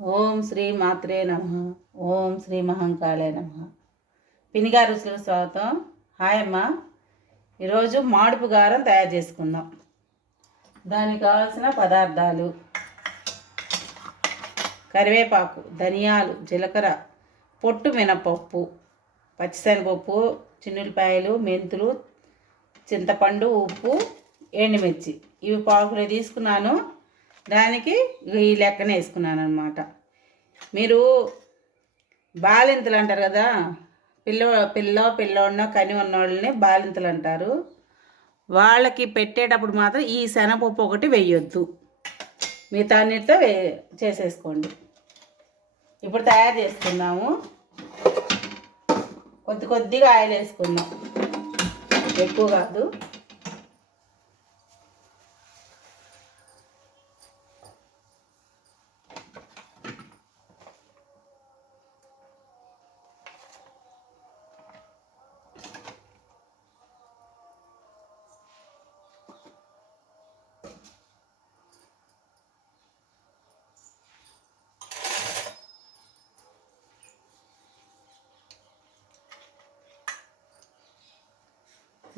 ఓం శ్రీ మాత్రే నమ. ఓం శ్రీ మహంకాళే నమ. పినిగా రుచులకు స్వాగతం. హాయ్ అమ్మ. ఈరోజు మాడుపు గారం తయారు చేసుకుందాం. దానికి కావాల్సిన పదార్థాలు. కరివేపాకు ధనియాలు జీలకర్ర పొట్టు మినపప్పు పచ్చిశనగపప్పు చిన్నులపాయలు మెంతులు చింతపండు ఉప్పు ఎండుమిర్చి. ఇవి పావుకులు తీసుకున్నాను. దానికి ఈ లెక్కన వేసుకున్నాను అనమాట మీరు బాలింతలు అంటారు కదా పిల్ల పిల్ల పిల్లోడినో కని ఉన్నోళ్ళని బాలింతలు అంటారు వాళ్ళకి పెట్టేటప్పుడు మాత్రం ఈ శనగపప్పు ఒకటి వేయొద్దు. మిగతా అన్నిటితో వే చేసేసుకోండి. ఇప్పుడు తయారు చేసుకుందాము. కొద్ది కొద్దిగా ఆయిల్ వేసుకుందాం ఎక్కువ కాదు.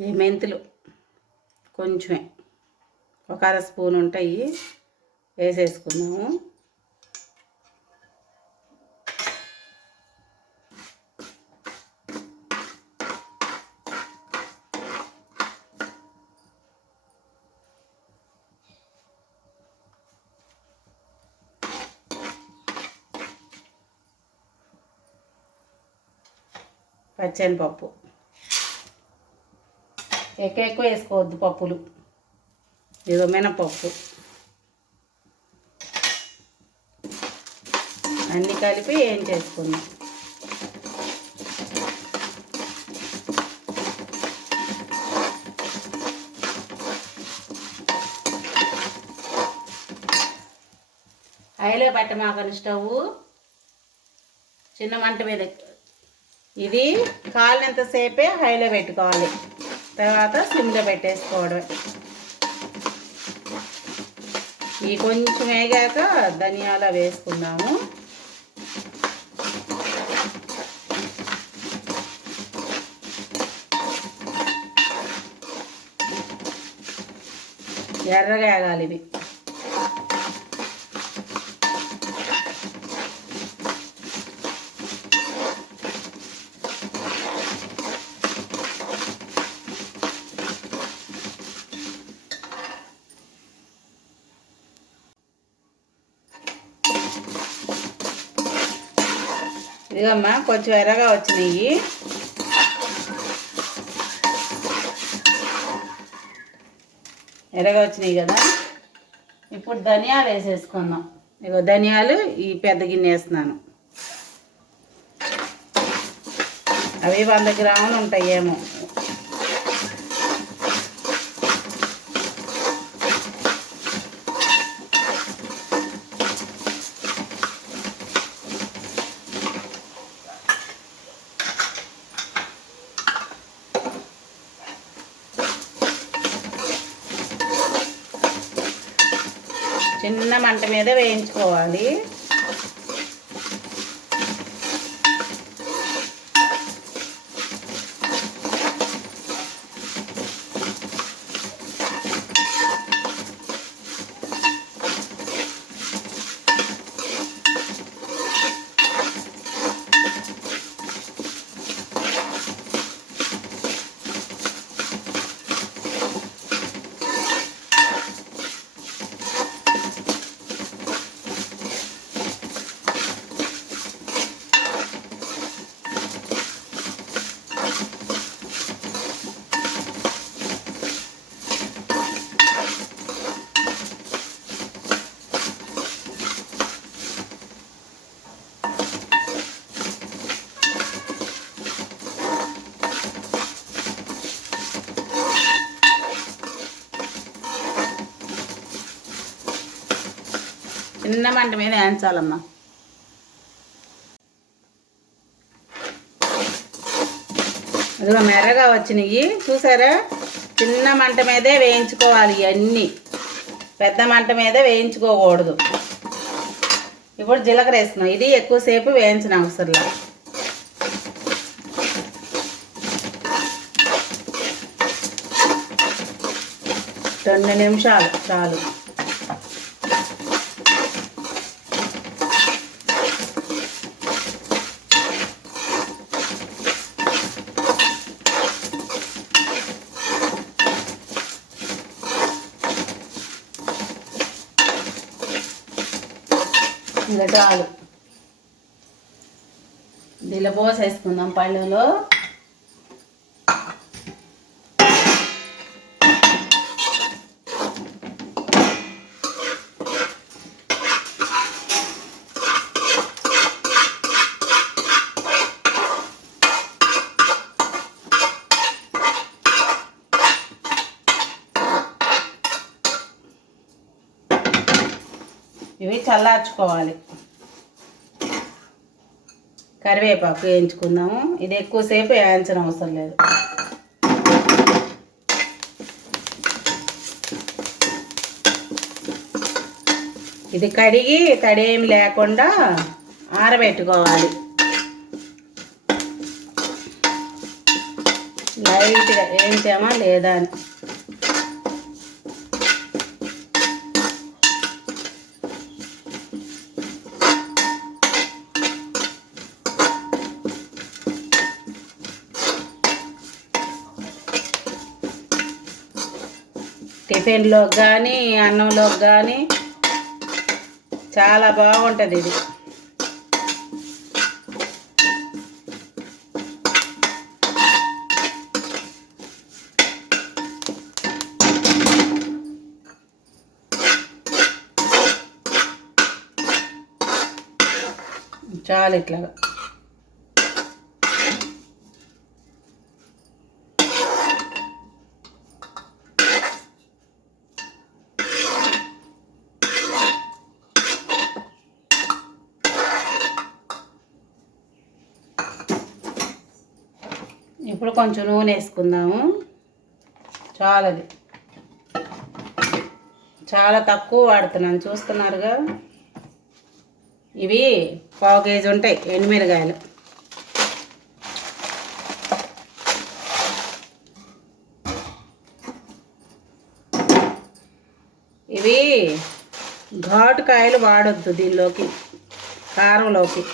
ఈ మెంతులు కొంచెమే. ఒక అర స్పూన్ ఉంటాయి. వేసేసుకున్నాము పచ్చని పప్పు. ఎక్కువ ఎక్కువ వేసుకోవద్దు పప్పులు. ఏదో మినపప్పు. అన్నీ కలిపి ఏం చేసుకుందాం? హైలో పెట్టమాకని స్టవ్ చిన్న మంట మీద. ఇది కాలినంతసేపే హైలో పెట్టుకోవాలి. తర్వాత సిమ్లో పెట్టేసుకోవడమే. ఈ కొంచెం వేగాక ధనియాల వేసుకుందాము. ఎర్రగా వేగాలి ఇవి. ఇదిగమ్మా కొంచెం ఎర్రగా వచ్చినాయి. ఎర్రగా వచ్చినాయి కదా? ఇప్పుడు ధనియాలు వేసేసుకుందాం. ఇగో ధనియాలు ఈ పెద్ద గిన్నె వేస్తున్నాను. అవి వంద గ్రాములు ఉంటాయేమో. చిన్న మంట మీద వేయించుకోవాలి. చిన్న మంట మీద వేయించాలమ్మా. అదిగో మెర్రగా వచ్చినాయి చూసారా? చిన్న మంట మీదే వేయించుకోవాలి ఇవన్నీ. పెద్ద మంట మీద వేయించుకోకూడదు. ఇప్పుడు జీలకర్ర వేస్తున్నాం. ఇది ఎక్కువసేపు వేయించిన అవసరం లేదు. రెండు నిమిషాలు చాలు ఇంకా చాలు. దీనిలో పోసేసుకుందాం పళ్ళులో. ఇవి చల్లార్చుకోవాలి. కరివేపాకు వేయించుకుందాము. ఇది ఎక్కువసేపు వేయించడం అవసరం లేదు. ఇది కడిగి తడేమి లేకుండా ఆరబెట్టుకోవాలి. లైట్గా వేయించామా లేదా అని. టిఫిన్లో కానీ అన్నంలో కానీ చాలా బాగుంటుంది ఇది. చాలా ఇట్లాగా. ఇప్పుడు కొంచెం నూనె వేసుకుందాము. చాలది. చాలా తక్కువ వాడుతున్నాను చూస్తున్నారుగా. ఇవి పావు కేజీ ఉంటాయి ఎండుమిరగాయలు. ఇవి ఘాటు కాయలు వాడొద్దు దీనిలోకి కారంలోకి.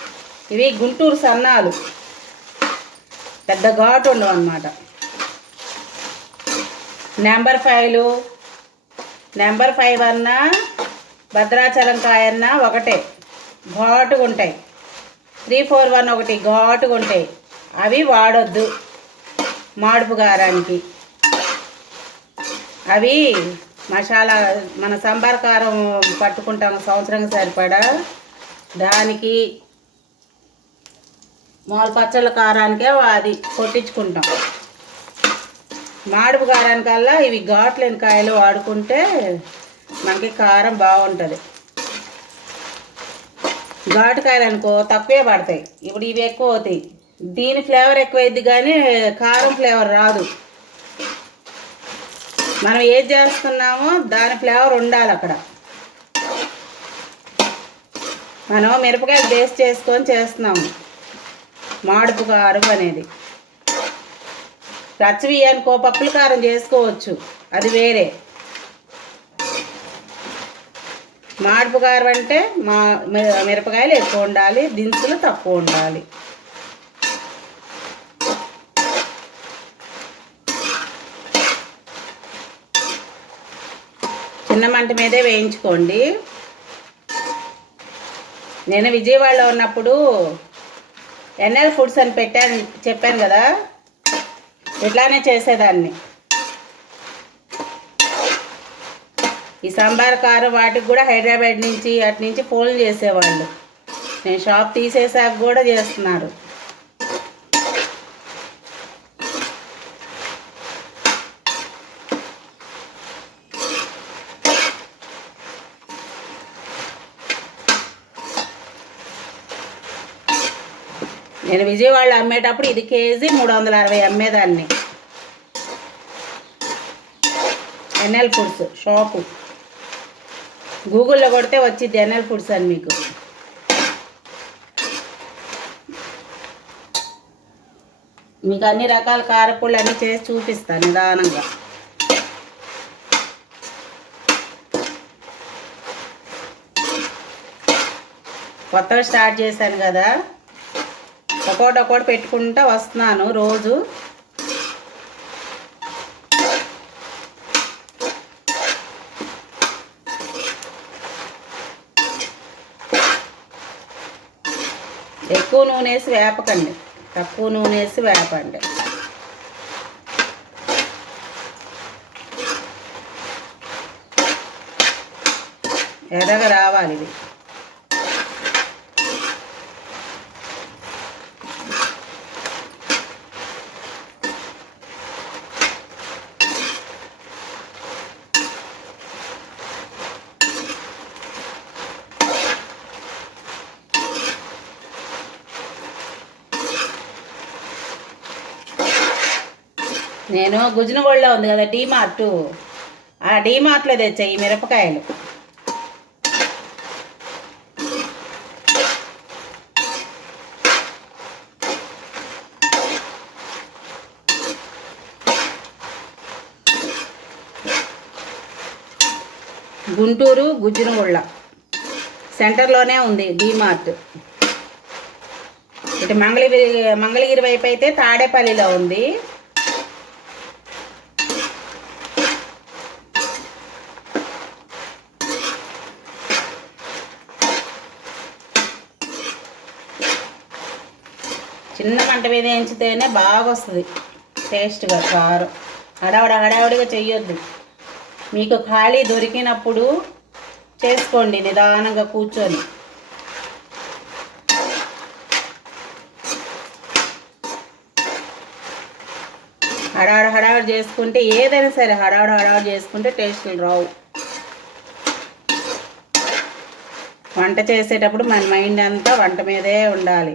ఇవి గుంటూరు సన్నాలు. పెద్ద ఘాటు ఉండవు అనమాట నెంబర్ ఫైవ్లు నెంబర్ ఫైవ్ అన్నా భద్రాచలం కాయన్నా ఒకటే. ఘాటుగా ఉంటాయి. త్రీ ఫోర్ వన్ ఒకటి ఘాటుగా ఉంటాయి. అవి వాడొద్దు. మాడుపు కారానికి అవి మసాలా మన సంబార్ కారం పట్టుకుంటాం సంవత్సరం సరిపడా. దానికి మామూలు పచ్చళ్ళ కారానికే అది కొట్టించుకుంటాం. మాడుపు కారానికల్లా ఇవి ఘాట్లేని కాయలు వాడుకుంటే మనకి కారం బాగుంటుంది. ఘాటు కాయలు అనుకో తక్కువే పడతాయి. ఇప్పుడు ఇవి ఎక్కువ అవుతాయి. దీని ఫ్లేవర్ ఎక్కువైద్ది కానీ కారం ఫ్లేవర్ రాదు. మనం ఏది చేస్తున్నామో దాని ఫ్లేవర్ ఉండాలి అక్కడ. మనం మిరపకాయలు పేస్ట్ చేసుకొని చేస్తున్నాము. మాడుపు కారం అనేది. రచ్చవి అనుకో పప్పుల కారం చేసుకోవచ్చు. అది వేరే. మాడుపు కారం అంటే మా మిరపకాయలు ఎక్కువ ఉండాలి దినుసులు తక్కువ ఉండాలి. చిన్న మంట మీదే వేయించుకోండి. నేను విజయవాడలో ఉన్నప్పుడు ఎన్ఎల్ ఫుడ్స్ అని పెట్టాను చెప్పాను కదా? ఇట్లానే చేసేదాన్ని. ఈ సాంబార్ కారు వాటికి కూడా హైదరాబాద్ నుంచి అటు నుంచి ఫోన్ చేసేవాళ్ళు. నేను షాప్ తీసేసాక కూడా చేస్తున్నారు. నేను విజయవాడలో అమ్మేటప్పుడు ఇది కేజీ మూడు వందల అరవై అమ్మేదాన్ని. NL foods shop. గూగుల్లో కొడితే వచ్చింది ఎన్ఎల్ ఫుడ్స్ అని మీకు. మీకు అన్ని రకాల కారపూలు అన్నీ చేసి చూపిస్తాను నిదానంగా. కొత్తగా స్టార్ట్ చేశాను కదా. ఒక్కోటి ఒక్కోటి పెట్టుకుంటా వస్తున్నాను రోజు. ఎక్కువ నూనె వేసి వేపకండి. తక్కువ నూనె వేసి వేపండి. ఎర్రగా రావాలి ఇది నేను గుజనగొండలో ఉంది కదా డీమార్ట్. ఆ డీమార్ట్లో తెచ్చాయి ఈ మిరపకాయలు. గుంటూరు గుజ్జనగొళ్ళ సెంటర్లోనే ఉంది డీమార్ట్. ఇటు మంగళగిరి మంగళగిరి వైపు అయితే తాడేపల్లిలో ఉంది. చిన్న మంట మీద వేయించితేనే బాగా వస్తుంది టేస్ట్గా కారం. హడావుడ హడావుడిగా చెయ్యొద్దు. మీకు ఖాళీ దొరికినప్పుడు చేసుకోండి నిదానంగా కూర్చొని. హడావుడ హడావుడి చేసుకుంటే ఏదైనా సరే హడావుడ హడావుడి చేసుకుంటే టేస్ట్లు రావు. వంట చేసేటప్పుడు మన మైండ్ అంతా వంట మీదే ఉండాలి.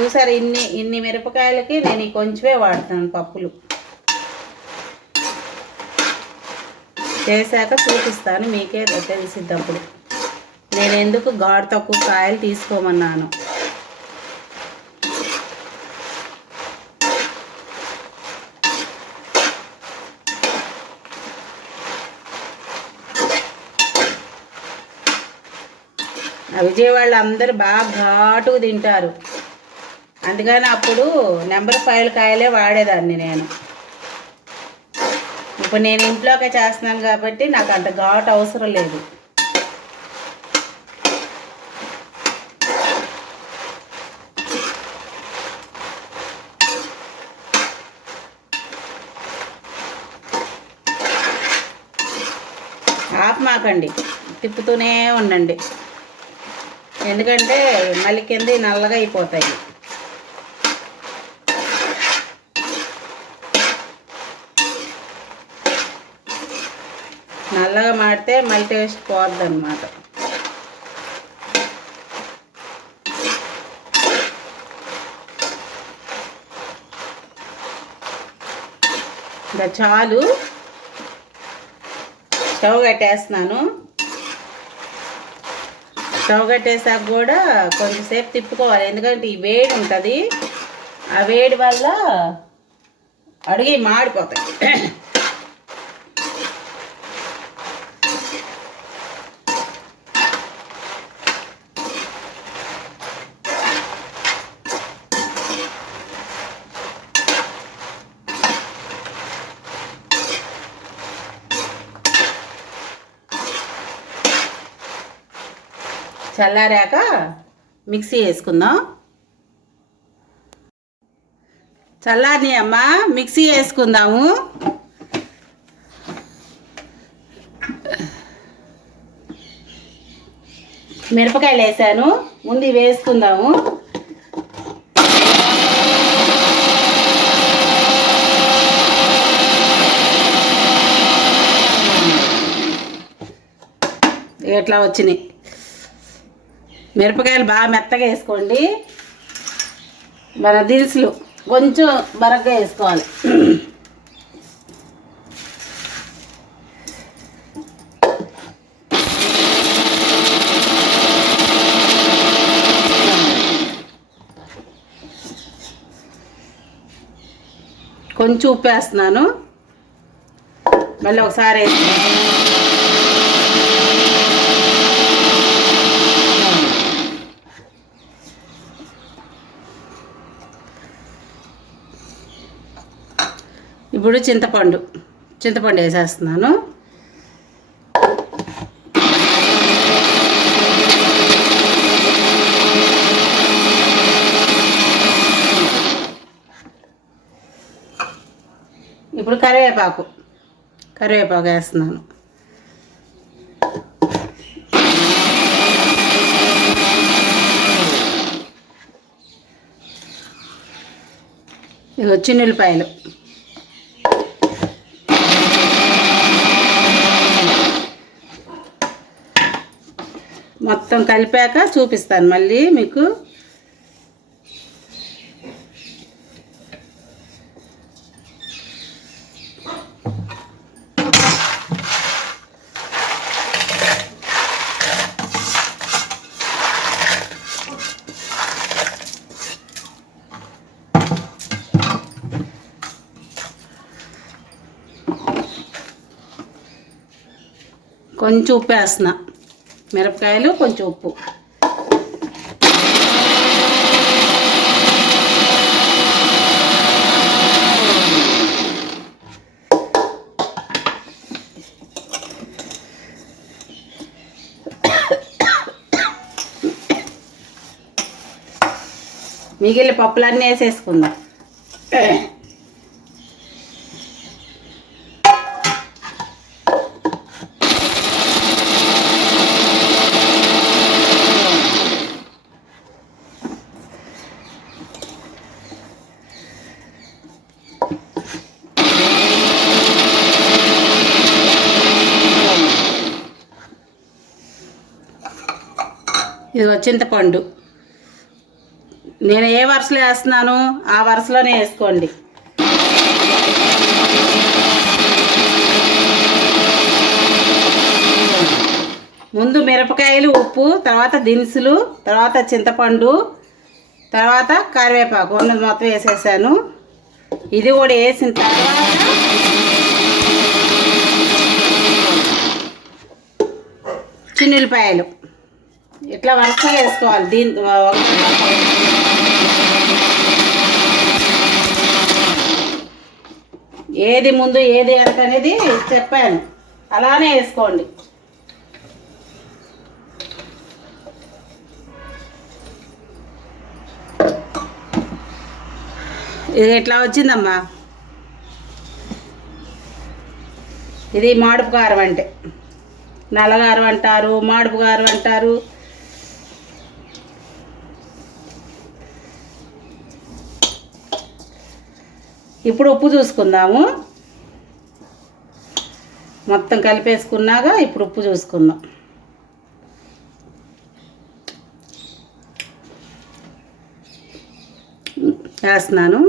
చూసారు ఇన్ని ఇన్ని మిరపకాయలకి నేను కొంచెమే వాడతాను పప్పులు. చేశాక చూపిస్తాను మీకే తెలిసిద్దప్పుడు నేను ఎందుకు ఘాటు తక్కువ కాయలు తీసుకోమన్నాను. ఆ విజయవాడలో అందరు బాగా ఘాటుగా తింటారు. అందుకని అప్పుడు నెంబర్ ఫైవ్ కాయలే వాడేదాన్ని నేను. ఇప్పుడు నేను ఇంట్లోకే చేస్తున్నాను కాబట్టి నాకు అంత ఘాటు అవసరం లేదు. ఆపమాకండి తిప్పుతూనే ఉండండి. ఎందుకంటే మళ్ళీ కింద నల్లగా అయిపోతాయి. నల్లగా మాడితే మళ్ళీ టేస్ట్ పోద్ది అనమాట ఇంకా చాలు. స్టవ్ కట్టేస్తున్నాను. స్టవ్ కట్టేసాక కూడా కొంచెంసేపు తిప్పుకోవాలి. ఎందుకంటే ఈ వేడి ఉంటుంది. ఆ వేడి వల్ల అడిగి మాడిపోతాయి. చల్లారాక మిక్సీ వేసుకుందాం. చల్లారిని అమ్మ మిక్సీ వేసుకుందాము. మిరపకాయలు వేసాను ముందు వేసుకుందాము. ఎట్లా వచ్చినాయి? మిరపకాయలు బాగా మెత్తగా వేసుకోండి. మన దినుసులు కొంచెం బరగ్గా వేసుకోవాలి. కొంచెం ఉప్పు వేస్తున్నాను. మళ్ళీ ఒకసారి వేసుకున్నాను ఇప్పుడు చింతపండు చింతపండు వేసేస్తున్నాను. ఇప్పుడు కరివేపాకు కరివేపాకు వేస్తున్నాను. ఇవి చిన్నులపాయలు మొత్తం కలిపాక చూపిస్తాను మళ్ళీ మీకు. కొంచెం ఉప్పు వేస్తున్నా మిరపకాయలు కొంచెం ఉప్పు. మిగిలిన పప్పులన్నీ వేసేసుకుందాం. ఇది చింతపండు. నేను ఏ వరుసలో వేస్తున్నాను ఆ వరుసలోనే వేసుకోండి. ముందు మిరపకాయలు ఉప్పు తర్వాత దినుసులు తర్వాత చింతపండు తర్వాత కరివేపాకు. ఉన్నది మొత్తం వేసేసాను. ఇది కూడా వేసిన తర్వాత చిన్నులపాయలు ఇట్లా వరుసగా వేసుకోవాలి దీని ఏది ముందు ఏది వెనక అనేది చెప్పాను. అలానే వేసుకోండి. ఇది ఎట్లా వచ్చిందమ్మా? ఇది మాడుపు కారం అంటే. నల్లగారు అంటారు మాడుపు గారు అంటారు. ఇప్పుడు ఉప్పు చూసుకుందాము. మొత్తం కలిపేసుకున్నాక ఇప్పుడు ఉప్పు చూసుకుందాం. వేస్తున్నాను.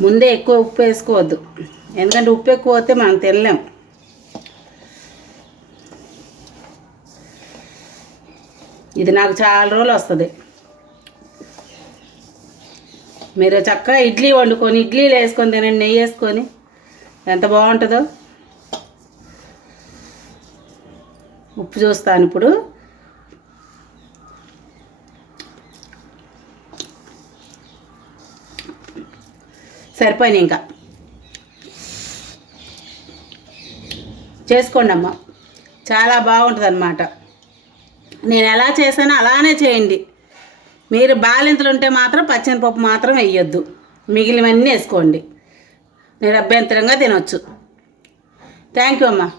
ముందే ఎక్కువ ఉప్పు వేసుకోవద్దు. ఎందుకంటే ఉప్పు ఎక్కువ పోతే మనం తినలేము ఇది నాకు చాలా రోజులు వస్తుంది. మీరు చక్కగా ఇడ్లీ వండుకొని ఇడ్లీలు వేసుకొని తినండి నెయ్యి వేసుకొని. ఎంత బాగుంటుందో. ఉప్పు చూస్తాను ఇప్పుడు. సరిపోయింది ఇంకా. చేసుకోండి అమ్మ చాలా బాగుంటుంది అన్నమాట నేను ఎలా చేశానో అలానే చేయండి. మీరు బాలింతలు ఉంటే మాత్రం పచ్చనిపప్పు మాత్రం వేయొద్దు. మిగిలినవన్నీ వేసుకోండి. మీరు అభ్యంతరంగా తినొచ్చు. థ్యాంక్ యూ అమ్మా.